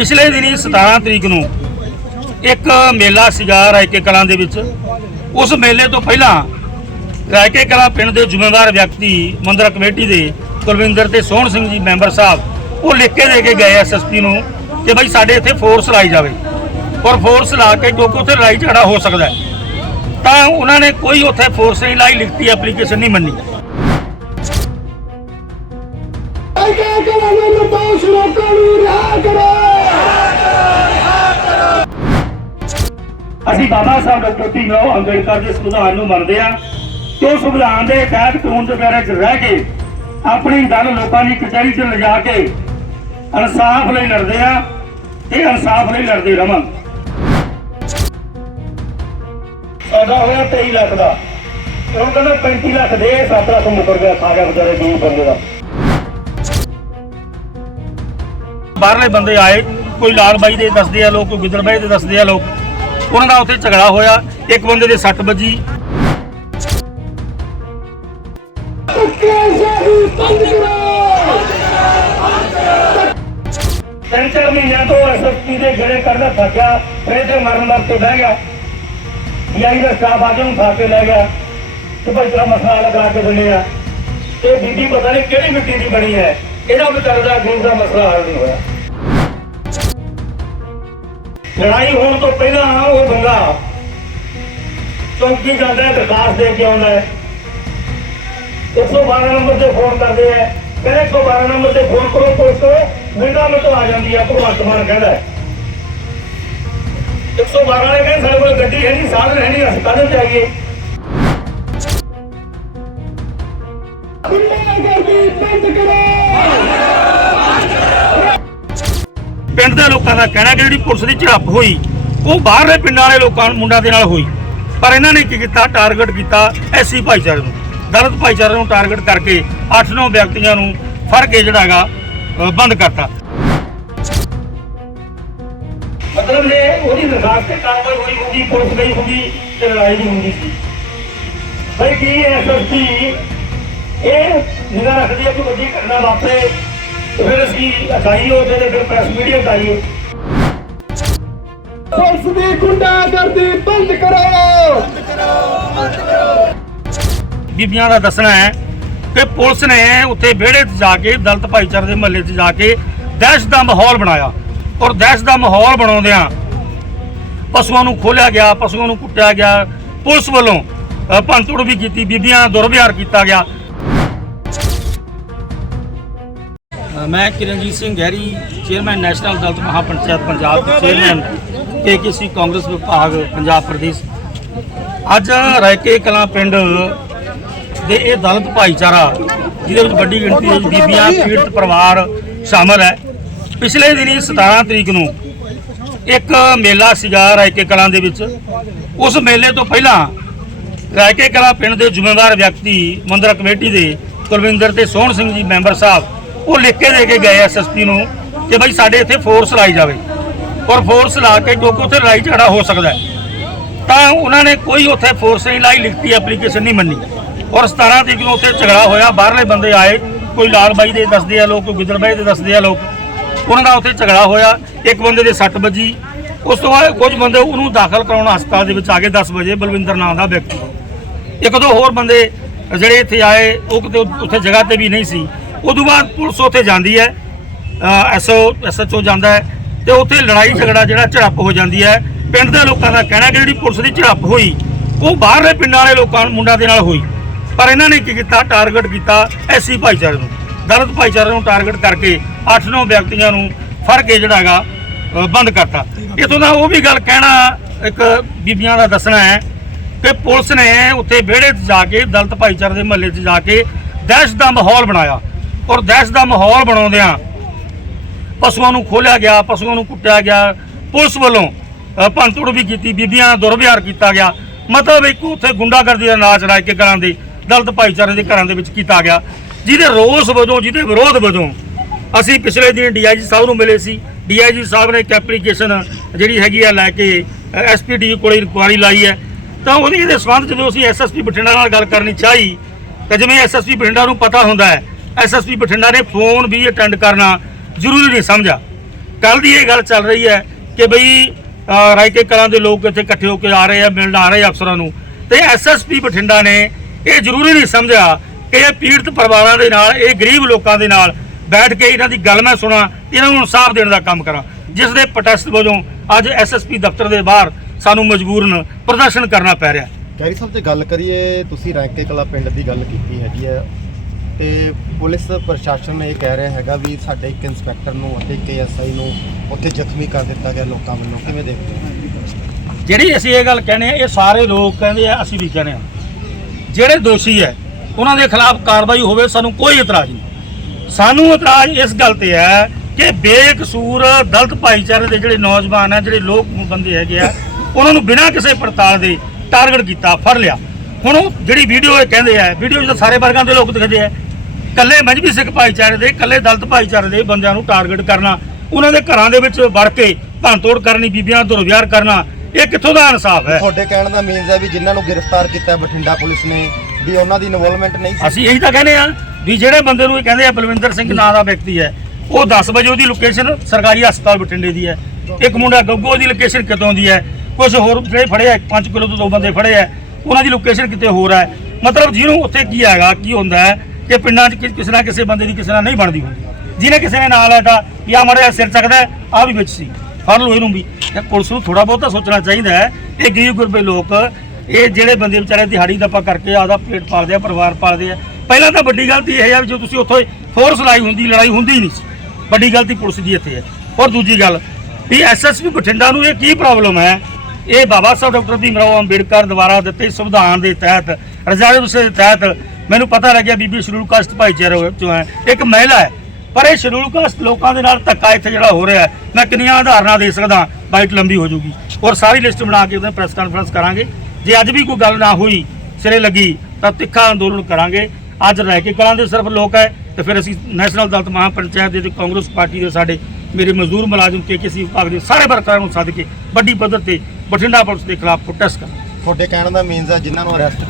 ਪਿਛਲੇ ਦਿਨੀ 17 ਤਰੀਕ ਨੂੰ ਇੱਕ ਮੇਲਾ ਸੀਗਾ ਰਾਇਕੇ ਕਲਾਂ ਦੇ ਵਿੱਚ। ਉਸ ਮੇਲੇ ਤੋਂ ਪਹਿਲਾਂ ਰਾਇਕੇ ਕਲਾਂ ਪਿੰਡ ਦੇ ਜ਼ਿੰਮੇਵਾਰ ਵਿਅਕਤੀ, ਮੰਦਰ ਕਮੇਟੀ ਦੇ ਕੁਲਵਿੰਦਰ ਤੇ ਸੋਹਣ ਸਿੰਘ ਜੀ ਮੈਂਬਰ ਸਾਹਿਬ, ਉਹ ਲਿਖ ਕੇ ਦੇ ਕੇ ਗਏ ਐਸਐਸਪੀ ਨੂੰ ਕਿ ਭਾਈ ਸਾਡੇ ਇੱਥੇ ਫੋਰਸ ਲਾਈ ਜਾਵੇ। ਔਰ ਫੋਰਸ ਲਾ ਕੇ ਕਿਉਂਕਿ ਉੱਥੇ ਲੜਾਈ ਝਗੜਾ ਹੋ ਸਕਦਾ ਤਾਂ ਉਹਨਾਂ ਨੇ ਕੋਈ ਉੱਥੇ ਫੋਰਸ ਨਹੀਂ ਲਾਈ, ਲਿਖਤੀ ਐਪਲੀਕੇਸ਼ਨ ਨਹੀਂ ਮੰਨੀ। ਆਈਕੇ ਕਰਾਂ ਨਿਰਦੋਸ਼ ਲੋਕਾਂ ਨੂੰ ਰਿਹਾ ਕਰੋ। ਅਸੀਂ ਬਾਬਾ ਸਾਹਿਬ ਡਾਕਟਰ ਭੀਮਰਾਓ ਅੰਬੇਡਕਰ ਦੇ ਸੰਵਿਧਾਨ ਨੂੰ ਮੰਨਦੇ ਆ ਤੇ ਉਹ ਸੰਵਿਧਾਨ ਦੇ ਕੈਦ ਕਾਨੂੰਨ ਦੇ ਦਾਇਰੇ 'ਚ ਰਹਿ ਕੇ ਆਪਣੀ ਗੱਲ ਲੋਕਾਂ ਦੀ ਕਚਹਿਰੀ 'ਚ ਲਿਜਾ ਕੇ ਇਨਸਾਫ ਲਈ ਲੜਦੇ ਆ ਤੇ ਇਨਸਾਫ ਲਈ ਲੜਦੇ ਰਵਾਂਗੇ ਸਾਡਾ ਹੋਇਆ 23 ਲੱਖ ਦਾ। ਉਹ ਕਹਿੰਦਾ 35 ਲੱਖ ਦੇ 7 ਲੱਖ ਮੁਕਰ ਗਿਆ, ਖਾ ਗਿਆ ਵਿਚਾਰੇ ਬੰਦੇ ਦਾ। ਬਾਹਰਲੇ ਬੰਦੇ ਆਏ, ਕੋਈ ਲਾਲ ਬਾਈ ਦੇ ਦੱਸਦੇ ਆ ਲੋਕ, ਕੋਈ ਗਿੱਦੜ ਬਾਈ ਦੇ ਦੱਸਦੇ ਆ ਲੋਕ। ਉਹਨਾਂ ਦਾ ਉੱਥੇ ਝਗੜਾ ਹੋਇਆ, ਇੱਕ ਬੰਦੇ ਦੇ ਸੱਟ ਵੱਜੀ। ਤਿੰਨ ਚਾਰ ਮਹੀਨਿਆਂ ਤੋਂ ਐਸਐਸਪੀ ਦੇ ਗੇੜੇ ਕਰਦਾ ਥੱਕਿਆ, ਫਿਰ ਮਰਨ ਮਰ ਬਹਿ ਗਿਆ। ਯਾਈ ਦਾ ਸਟਾਫ ਆ ਕੇ ਨੂੰ ਖਾ ਕੇ ਲੈ ਗਿਆ ਤੇ ਭਾਈ ਤੇਰਾ ਮਸਲਾ ਲਗਾ ਕੇ ਦਿੰਦੇ ਆ। ਇਹ ਬੀਬੀ ਪਤਾ ਨਹੀਂ ਕਿਹੜੀ ਮਿੱਟੀ ਦੀ ਬਣੀ ਹੈ, ਇਹਦਾ ਵਿਚਾਰ ਦਾ ਗਰੀਬ ਦਾ ਮਸਲਾ ਹੱਲ ਨਹੀਂ ਹੋਇਆ। ਲੜਾਈ ਹੋਣ ਤੋਂ ਪਹਿਲਾਂ ਉਹ ਬੰਦਾ ਚੌਂਕੀ ਜਾਂਦਾ ਹੈ, ਦਰਖਾਸਤ ਦੇ ਕੇ ਆਉਂਦਾ ਹੈ। 112 ਨੰਬਰ ਤੇ ਫੋਨ ਕਰਦੇ ਆ ਕਹਿੰਦੇ 112 ਨੰਬਰ ਤੇ ਫੋਨ ਕਰੋ, ਪੁਲਿਸ ਮਿੰਟਾਂ ਵਿੱਚ ਆ ਜਾਂਦੀ ਆ ਭਗਵੰਤ ਮਾਨ ਕਹਿੰਦਾ ਹੈ। 112 ਵਾਲੇ ਕਹਿੰਦੇ, ਸਾਡੇ ਕੋਲ ਗੱਡੀ ਹੈ ਨਹੀਂ, ਸਾਧਨ ਹੈ ਨਹੀਂ, ਅਸੀਂ ਕਦੋਂ ਜਾਈਏ ਗੁੰਡਾਗਰਦੀ ਬੰਦ ਕਰੋ। ਪਿੰਡ ਦੇ ਲੋਕਾਂ ਦਾ ਕਹਿਣਾ ਕਿ ਜਿਹੜੀ ਪੁਲਿਸ ਦੀ ਝੜਪ ਹੋਈ, ਉਹ ਬਾਹਰਲੇ ਪਿੰਡਾਂ ਵਾਲੇ ਲੋਕਾਂ ਨੂੰ, ਮੁੰਡਿਆਂ ਦੇ ਨਾਲ ਹੋਈ। ਪਰ ਇਹਨਾਂ ਨੇ ਕੀ ਕੀਤਾ? ਟਾਰਗੇਟ ਕੀਤਾ ਐਸੀ ਭਾਈਚਾਰੇ ਨੂੰ। ਦਲਿਤ ਭਾਈਚਾਰੇ ਨੂੰ ਟਾਰਗੇਟ ਕਰਕੇ 8-9 ਵਿਅਕਤੀਆਂ ਨੂੰ ਫੜ ਕੇ ਜਿਹੜਾ ਬੰਦ ਕਰਤਾ। ਮਤਲਬ ਜੇ ਉਹਦੀ ਦਰਖਾਸਤ ਤੇ ਕਾਰਵਾਈ ਹੋਈ ਹੁੰਦੀ ਪੁਲਿਸ ਗਈ ਹੁੰਦੀ ਤੇ ਲੜਾਈ ਨਹੀਂ ਹੁੰਦੀ ਸੀ ਭਾਈ ਕੀ ਐਸਐਸਪੀ ਇਹ ਨਿਗਾਹ ਰੱਖਦੀ ਹੈ ਕਿ ਵੱਡੀ ਘਟਨਾ ਵਾਪਰੇ? ਫਿਰ ਅਸੀਂ ਅਕਾਈ ਉਹਦੇ ਤੇ ਫਿਰ ਪ੍ਰੈਸ ਮੀਡੀਆ ਕਾਈਏ ਪੁਲਿਸ ਦੀ ਗੁੰਡਾਗਰਦੀ ਬੰਦ ਕਰੋ। ਬੀਬੀਆਂ ਦਾ ਦੱਸਣਾ ਹੈ ਕਿ ਪੁਲਿਸ ਨੇ ਉੱਥੇ ਵਿਹੜੇ 'ਚ ਜਾ ਕੇ ਦਲਿਤ ਭਾਈਚਾਰੇ ਦੇ ਮਹੱਲੇ 'ਚ ਜਾ ਕੇ ਦਹਿਸ਼ਤ ਦਾ ਮਾਹੌਲ ਬਣਾਇਆ। ਔਰ ਦਹਿਸ਼ਤ ਦਾ ਮਾਹੌਲ ਬਣਾਉਂਦਿਆਂ ਪਸ਼ੂਆਂ ਨੂੰ ਖੋਲਿਆ ਗਿਆ ਪਸ਼ੂਆਂ ਨੂੰ ਕੁੱਟਿਆ ਗਿਆ। ਪੁਲਿਸ ਵੱਲੋਂ ਅ, ਭੰਨਤੋੜ ਵੀ ਕੀਤੀ ਬੀਬੀਆਂ ਦਾ ਦੁਰਵਿਹਾਰ ਕੀਤਾ ਗਿਆ। ਮੈਂ ਕਿਰਨਜੀਤ ਸਿੰਘ ਗਹਿਰੀ, ਚੇਅਰਮੈਨ ਨੈਸ਼ਨਲ ਦਲਿਤ ਮਹਾਪੰਚਾਇਤ ਪੰਜਾਬ ਦੇ ਚੇਅਰਮੈਨ ਕੇਕੇਸੀ ਕਾਂਗਰਸ ਵਿਭਾਗ, ਪੰਜਾਬ ਪ੍ਰਦੇਸ਼। ਅੱਜ ਰਾਇਕੇ ਕਲਾਂ ਪਿੰਡ ਦੇ ਇਹ ਦਲਤ ਭਾਈਚਾਰਾ, ਜਿਹਦੇ ਵਿੱਚ ਵੱਡੀ ਗਿਣਤੀ ਵਿੱਚ ਬੀਬੀਆਂ, ਪੀੜਤ ਪਰਿਵਾਰ ਸ਼ਾਮਲ ਹੈ। ਪਿਛਲੇ ਦਿਨੀ 17 ਤਰੀਕ ਨੂੰ ਇੱਕ ਮੇਲਾ ਸੀਗਾ ਰਾਇਕੇ ਕਲਾਂ ਦੇ ਵਿੱਚ। ਉਸ ਮੇਲੇ ਤੋਂ ਪਹਿਲਾਂ ਰਾਇਕੇ ਕਲਾਂ ਪਿੰਡ ਦੇ ਜ਼ਿੰਮੇਵਾਰ ਵਿਅਕਤੀ, ਮੰਦਰ ਕਮੇਟੀ ਦੇ ਕੁਲਵਿੰਦਰ ਤੇ ਸੋਹਣ ਸਿੰਘ ਜੀ ਮੈਂਬਰ ਸਾਹਿਬ ਉਹ ਲਿਖ ਕੇ ਦੇ ਕੇ ਗਏ ਐਸਐਸਪੀ ਨੂੰ ਕਿ ਭਾਈ ਸਾਡੇ ਇੱਥੇ ਫੋਰਸ ਲਾਈ ਜਾਵੇ। ਔਰ ਫੋਰਸ ਲਾ ਕੇ ਕਿਉਂਕਿ ਉੱਥੇ ਲੜਾਈ ਝਗੜਾ ਹੋ ਸਕਦਾ ਤਾਂ ਉਹਨਾਂ ਨੇ ਕੋਈ ਉੱਥੇ ਫੋਰਸ ਨਹੀਂ ਲਾਈ, ਲਿਖਤੀ ਐਪਲੀਕੇਸ਼ਨ ਨਹੀਂ ਮੰਨੀ। ਔਰ 17 ਤਰੀਕ ਨੂੰ ਉੱਥੇ ਝਗੜਾ ਹੋਇਆ, ਬਾਹਰਲੇ ਬੰਦੇ ਆਏ, ਕੋਈ ਲਾਲ ਬਾਈ ਦੇ ਦੱਸਦੇ ਆ ਲੋਕ, ਕੋਈ ਗਿੱਦੜ ਬਾਈ ਦੇ ਦੱਸਦੇ ਆ ਲੋਕ। ਉਹਨਾਂ ਦਾ ਉੱਥੇ ਝਗੜਾ ਹੋਇਆ, ਇੱਕ ਬੰਦੇ ਦੇ ਸੱਟ ਵੱਜੀ। ਉਸ ਤੋਂ ਬਾਅਦ ਕੁਝ ਬੰਦੇ ਉਹਨੂੰ ਦਾਖਲ ਕਰਾਉਣ ਹਸਪਤਾਲ ਦੇ ਵਿੱਚ ਆ ਗਏ 10 ਵਜੇ, ਬਲਵਿੰਦਰ ਨਾਮ ਦਾ ਵਿਅਕਤੀ। ਇੱਕ ਦੋ ਹੋਰ ਬੰਦੇ ਜਿਹੜੇ ਇੱਥੇ ਆਏ, ਉਹ ਕਿਤੇ ਉੱਥੇ ਜਗ੍ਹਾ ਤੇ ਵੀ ਨਹੀਂ ਸੀ। ਉਦੋਂ ਬਾਅਦ ਪੁਲਿਸ ਉੱਥੇ ਜਾਂਦੀ ਹੈ ਐਸਓ ਐਸਐਚਓ ਜਾਂਦਾ ਹੈ ਤੇ ਉੱਥੇ ਲੜਾਈ ਝਗੜਾ ਜਿਹੜਾ ਝੜਪ ਹੋ ਜਾਂਦੀ ਹੈ। ਪਿੰਡ ਦੇ ਲੋਕਾਂ ਦਾ ਕਹਿਣਾ ਕਿ ਜਿਹੜੀ ਪੁਲਿਸ ਦੀ ਝੜਪ ਹੋਈ, ਉਹ ਬਾਹਰਲੇ ਪਿੰਡਾਂ ਵਾਲੇ ਲੋਕਾਂ ਨੂੰ, ਮੁੰਡਿਆਂ ਦੇ ਨਾਲ ਹੋਈ। ਪਰ ਇਹਨਾਂ ਨੇ ਕੀ ਕੀਤਾ? ਟਾਰਗੇਟ ਕੀਤਾ ਐਸੀ ਭਾਈਚਾਰੇ ਨੂੰ। ਦਲਿਤ ਭਾਈਚਾਰੇ ਨੂੰ ਟਾਰਗੇਟ ਕਰਕੇ 8-9 ਵਿਅਕਤੀਆਂ ਨੂੰ ਫੜ ਕੇ ਜਿਹੜਾ ਹੈਗਾ ਬੰਦ ਕਰਤਾ। ਇਥੋਂ ਦਾ ਉਹ ਵੀ ਗੱਲ ਕਹਿਣਾ ਇੱਕ ਬੀਬੀਆਂ ਦਾ ਦੱਸਣਾ ਹੈ ਕਿ ਪੁਲਿਸ ਨੇ ਉੱਥੇ ਵਿਹੜੇ 'ਚ ਜਾ ਕੇ, ਦਲਿਤ ਭਾਈਚਾਰੇ ਦੇ ਮਹੱਲੇ 'ਚ ਜਾ ਕੇ ਦਹਿਸ਼ਤ ਦਾ ਮਾਹੌਲ ਬਣਾਇਆ। ਔਰ ਦਹਿਸ਼ਤ ਦਾ ਮਾਹੌਲ ਬਣਾਉਂਦਿਆਂ ਪਸ਼ੂਆਂ ਨੂੰ ਖੋਲਿਆ ਗਿਆ ਪਸ਼ੂਆਂ ਨੂੰ ਕੁੱਟਿਆ ਗਿਆ ਪੁਲਿਸ ਵੱਲੋਂ ਅ, ਵੀ ਕੀਤੀ ਬੀਬੀਆਂ ਦਾ ਦੁਰਵਿਹਾਰ ਕੀਤਾ ਗਿਆ। ਮਤਲਬ ਇੱਕ ਉੱਥੇ ਗੁੰਡਾਗਰਦੀ ਦਾ ਨਾਚ ਰਾਜ ਕੇ ਘਰਾਂ ਦੇ ਦਲਤ ਭਾਈਚਾਰੇ ਦੇ ਘਰਾਂ ਦੇ ਵਿੱਚ ਕੀਤਾ ਗਿਆ। ਜਿਹਦੇ ਰੋਸ ਵਜੋਂ ਜਿਹਦੇ ਵਿਰੋਧ ਵਜੋਂ ਅਸੀਂ ਪਿਛਲੇ ਦਿਨ ਡੀਆਈਜੀ ਸਾਹਿਬ ਨੂੰ ਮਿਲੇ ਸੀ। ਡੀਆਈਜੀ ਸਾਹਿਬ ਨੇ ਇੱਕ ਐਪਲੀਕੇਸ਼ਨ ਜਿਹੜੀ ਹੈਗੀ ਆ ਲੈ ਕੇ ਐਸਪੀਡੀ ਕੋਲੇ ਇਨਕੁਆਰੀ ਲਾਈ ਹੈ। ਤਾਂ ਉਹਦੇ ਇਹਦੇ ਸੰਬੰਧ ਜਦੋਂ ਅਸੀਂ ਐਸਐਸਪੀ ਬਠਿੰਡਾ ਨਾਲ ਗੱਲ ਕਰਨੀ ਚਾਹੀ ਤਾਂ ਜਿਵੇਂ ਐਸਐਸਪੀ ਬਠਿੰਡਾ ਨੂੰ ਪਤਾ ਹੁੰਦਾ ਹੈ ਐਸਐਸਪੀ ਬਠਿੰਡਾ ਨੇ ਫੋਨ ਵੀ ਅਟੈਂਡ ਕਰਨਾ ਜ਼ਰੂਰੀ ਨਹੀਂ ਸਮਝਿਆ। ਕੱਲ ਦੀ ਇਹ ਗੱਲ ਚੱਲ ਰਹੀ ਹੈ ਕਿ ਬਈ ਰਾਇਕੇ ਕਲਾਂ ਦੇ ਲੋਕ ਇੱਥੇ ਇਕੱਠੇ ਹੋ ਕੇ ਆ ਰਹੇ ਆ, ਮਿਲਣ ਆ ਰਹੇ ਅਫਸਰਾਂ ਨੂੰ। ਤੇ ਐਸਐਸਪੀ ਬਠਿੰਡਾ ਨੇ ਇਹ ਜ਼ਰੂਰੀ ਨਹੀਂ ਸਮਝਿਆ ਕਿ ਇਹ ਪੀੜਤ ਪਰਿਵਾਰਾਂ ਦੇ ਨਾਲ, ਇਹ ਗਰੀਬ ਲੋਕਾਂ ਦੇ ਨਾਲ ਬੈਠ ਕੇ ਇਹਨਾਂ ਦੀ ਗੱਲ ਮੈਂ ਸੁਣਾ, ਇਹਨਾਂ ਨੂੰ ਇਨਸਾਫ ਦੇਣ ਦਾ ਕੰਮ ਕਰਾਂ। ਜਿਸ ਦੇ ਪ੍ਰੋਟੈਸਟ ਵਜੋਂ ਅੱਜ ਐਸਐਸਪੀ ਦਫ਼ਤਰ ਦੇ ਬਾਹਰ ਸਾਨੂੰ ਮਜਬੂਰਨ ਪ੍ਰਦਰਸ਼ਨ ਕਰਨਾ ਪੈ ਰਿਹਾ। ਕੈਰੀ ਸਾਹਿਬ, ਜੇ ਗੱਲ ਕਰੀਏ, ਤੁਸੀਂ ਰੈਂਕੇ ਕਲਾ ਪਿੰਡ ਦੀ ਗੱਲ ਕੀਤੀ ਹੈਗੀ ਹੈ ਤੇ ਪੁਲਿਸ ਪ੍ਰਸ਼ਾਸਨ ਇਹ ਕਹਿ ਰਿਹਾ ਹੈਗਾ ਵੀ ਸਾਡੇ ਇੱਕ ਇੰਸਪੈਕਟਰ ਨੂੰ ਅਤੇ ਇੱਕ ਐਸਆਈ ਨੂੰ ਉੱਥੇ ਜ਼ਖਮੀ ਕਰ ਦਿੱਤਾ ਗਿਆ ਲੋਕਾਂ ਵੱਲੋਂ। ਕਿਵੇਂ ਦੇਖਦੇ ਹੋ? ਜਿਹੜੀ ਅਸੀਂ ਇਹ ਗੱਲ ਕਹਿੰਦੇ ਆ ਇਹ ਸਾਰੇ ਲੋਕ ਕਹਿੰਦੇ ਆ, ਅਸੀਂ ਵੀ ਕਹਿੰਦੇ ਆ ਜਿਹੜੇ ਦੋਸ਼ੀ ਹੈ, ਉਹਨਾਂ ਦੇ ਖਿਲਾਫ ਕਾਰਵਾਈ ਹੋਵੇ, ਸਾਨੂੰ ਕੋਈ ਇਤਰਾਜ਼ ਨਹੀਂ। ਸਾਨੂੰ ਇਤਰਾਜ਼ ਇਸ ਗੱਲ ਤੇ ਹੈ ਕਿ ਬੇਕਸੂਰ ਦਲਤ ਭਾਈਚਾਰੇ ਦੇ ਜਿਹੜੇ ਨੌਜਵਾਨ ਆ, ਜਿਹੜੇ ਲੋਕ ਬੰਦੇ ਹੈਗੇ ਆ, ਉਹਨਾਂ ਨੂੰ ਬਿਨਾਂ ਕਿਸੇ ਪੜਤਾਲ ਦੇ ਟਾਰਗੇਟ ਕੀਤਾ, ਫੜ ਲਿਆ। ਹੁਣ ਉਹ ਜਿਹੜੀ ਵੀਡੀਓ ਇਹ ਕਹਿੰਦੇ ਆ ਵੀਡੀਓ 'ਚ ਤਾਂ ਸਾਰੇ ਵਰਗਾਂ ਦੇ ਲੋਕ ਦਿਖਦੇ ਆ। ਕੱਲੇ ਮਜਬੀ ਸਿੱਖ ਭਾਈਚਾਰੇ ਦੇ ਕੱਲੇ ਦਲਿਤ ਭਾਈਚਾਰੇ ਦੇ ਬੰਦਿਆਂ ਨੂੰ ਟਾਰਗੇਟ ਕਰਨਾ ਉਹਨਾਂ ਦੇ ਘਰਾਂ ਦੇ ਵਿੱਚ ਵੜ ਕੇ ਭੰਨਤੋੜ ਕਰਨੀ ਬੀਬੀਆਂ ਦੁਰਵਿਹਾਰ ਕਰਨਾ ਇਹ ਕਿੱਥੋਂ ਦਾ ਇਨਸਾਫ ਹੈ? ਤੁਹਾਡੇ ਕਹਿਣ ਦਾ ਮੀਨਸ ਹੈ ਵੀ ਜਿਨ੍ਹਾਂ ਨੂੰ ਗ੍ਰਿਫਤਾਰ ਕੀਤਾ ਬਠਿੰਡਾ ਪੁਲਿਸ ਨੇ ਵੀ ਉਹਨਾਂ ਦੀ ਇਨਵੋਲਵਮੈਂਟ ਨਹੀਂ ਸੀ। ਅਸੀਂ ਇਹੀ ਤਾਂ ਕਹਿੰਦੇ ਆ ਵੀ ਜਿਹੜੇ ਬੰਦੇ ਨੂੰ ਇਹ ਕਹਿੰਦੇ ਆ ਬਲਵਿੰਦਰ ਸਿੰਘ ਨਾਂ ਦਾ ਵਿਅਕਤੀ ਹੈ ਉਹ 10 ਵਜੇ ਉਹਦੀ ਲੋਕੇਸ਼ਨ ਸਰਕਾਰੀ ਹਸਪਤਾਲ ਬਠਿੰਡੇ ਦੀ ਹੈ। ਇੱਕ ਮੁੰਡਾ ਗੱਗੋ ਦੀ ਲੋਕੇਸ਼ਨ ਕਿਤੋਂ ਦੀ ਹੈ? ਕੁਝ ਹੋਰ ਜਿਹੜੇ ਫੜੇ ਆ 5 ਕਿਲੋ ਤੋਂ ਦੋ ਬੰਦੇ ਫੜੇ ਆ ਉਹਨਾਂ ਦੀ ਲੋਕੇਸ਼ਨ ਕਿਤੇ ਹੋਰ ਹੈ? ਮਤਲਬ ਜਿਹਨੂੰ ਉੱਥੇ ਕੀ ਹੈਗਾ ਕੀ ਹੁੰਦਾ ਹੈ? ਕਿ ਪਿੰਡਾਂ 'ਚ ਕਿ- ਕਿਸੇ ਨਾ ਕਿਸੇ ਬੰਦੇ ਦੀ ਕਿਸੇ ਨਾਲ ਨਹੀਂ ਬਣਦੀ ਹੁੰਦੀ। ਜਿਹਨੇ ਕਿਸੇ ਨੇ ਨਾਲ ਆਟਾ, ਵੀ ਆ ਮੜਿਆ ਸਿਰ ਚੱਕਦਾ ਆ ਵੀ ਵਿੱਚ ਸੀ, ਫੜ ਲਓ ਇਹਨੂੰ ਵੀ। ਤੇ ਪੁਲਿਸ ਨੂੰ ਥੋੜਾ ਬਹੁਤਾ ਸੋਚਣਾ ਚਾਹੀਦਾ ਹੈ ਇਹ ਗਰੀਬ ਗੁਰਬੇ ਲੋਕ, ਇਹ ਜਿਹੜੇ ਬੰਦੇ ਵਿਚਾਰੇ ਦਿਹਾੜੀ ਦੱਪਾ ਕਰਕੇ ਆਦਾ ਪੇਟ ਪਾਲਦੇ ਆ, ਪਰਿਵਾਰ ਪਾਲਦੇ ਆ। ਪਹਿਲਾਂ ਤਾਂ ਵੱਡੀ ਗਲਤੀ ਇਹ ਹੈ ਵੀ ਜੋ ਤੁਸੀਂ ਉੱਥੇ ਫੋਰਸ ਲਾਈ ਹੁੰਦੀ, ਲੜਾਈ ਹੁੰਦੀ ਹੀ ਨਹੀਂ ਸੀ। ਵੱਡੀ ਗਲਤੀ ਪੁਲਿਸ ਦੀ ਇੱਥੇ ਹੈ। ਔਰ ਦੂਜੀ ਗੱਲ, ਵੀ ਐਸਐਸਪੀ ਬਠਿੰਡਾ ਨੂੰ ਇਹ ਕੀ ਪ੍ਰੋਬਲਮ ਹੈ? ਇਹ ਬਾਬਾ ਸਾਹਿਬ, ਡਾਕਟਰ ਭੀਮ ਰਾਓ ਅੰਬੇਡਕਰ ਦੁਆਰਾ ਦਿੱਤੇ ਸੰਵਿਧਾਨ ਦੇ ਤਹਿਤ ਰਿਜ਼ਰਵੇਸ਼ਨ ਦੇ ਤਹਿਤ ਮੈਨੂੰ ਪਤਾ ਲੱਗਿਆ ਬੀਬੀ ਸ਼ਡਿਊਲ ਕਾਸਟ ਭਾਈਚਾਰੇ ਚੋਂ ਹੈ। ਇੱਕ ਮਹਿਲਾ ਹੈ। ਪਰ ਇਹ ਸ਼ਡਿਊਲ ਕਾਸਟ ਲੋਕਾਂ ਦੇ ਨਾਲ ਧੱਕਾ ਇੱਥੇ ਜਿਹੜਾ ਹੋ ਰਿਹਾ ਮੈਂ ਕਿੰਨੀਆਂ ਉਦਾਹਰਨਾਂ ਦੇ ਸਕਦਾ, ਬਾਈਟ ਲੰਬੀ ਹੋ ਜਾਊਗੀ। ਔਰ ਸਾਰੀ ਲਿਸਟ ਬਣਾ ਕੇ ਉਹਦਾ ਪ੍ਰੈਸ ਕਾਨਫਰੰਸ ਕਰਾਂਗੇ। ਜੇ ਅੱਜ ਵੀ ਕੋਈ ਗੱਲ ਨਾ ਹੋਈ, ਸਿਰੇ ਲੱਗੀ, ਤਾਂ ਤਿੱਖਾ ਅੰਦੋਲਨ ਕਰਾਂਗੇ। ਅੱਜ ਰਹਿ ਕੇ ਕਲਾਂ ਦੇ ਸਿਰਫ ਲੋਕ ਹੈ, ਤੇ ਫਿਰ ਅਸੀਂ ਨੈਸ਼ਨਲ ਦਲਤ ਮਹਾਪੰਚਾਇਤ ਦੇ ਕਾਂਗਰਸ ਪਾਰਟੀ ਦੇ ਸਾਡੇ ਮੇਰੇ ਮਜ਼ਦੂਰ ਮੁਲਾਜ਼ਮ ਕੇਕੇਸੀ ਵਿਭਾਗ ਦੇ ਸਾਰੇ ਵਰਕਰਾਂ ਨੂੰ ਸੱਦ ਕੇ ਵੱਡੀ ਪੱਧਰ ਤੇ ਬਠਿੰਡਾ ਪੁਲਿਸ ਦੇ ਖਿਲਾਫ ਪ੍ਰੋਟੈਸਟ ਕਰਾਂਗੇ। ਤੁਹਾਡੇ ਕਹਿਣ ਦਾ ਮੀਨਸ ਹੈ ਜਿਨ੍ਹਾਂ ਨੂੰ ਅਰੈਸਟ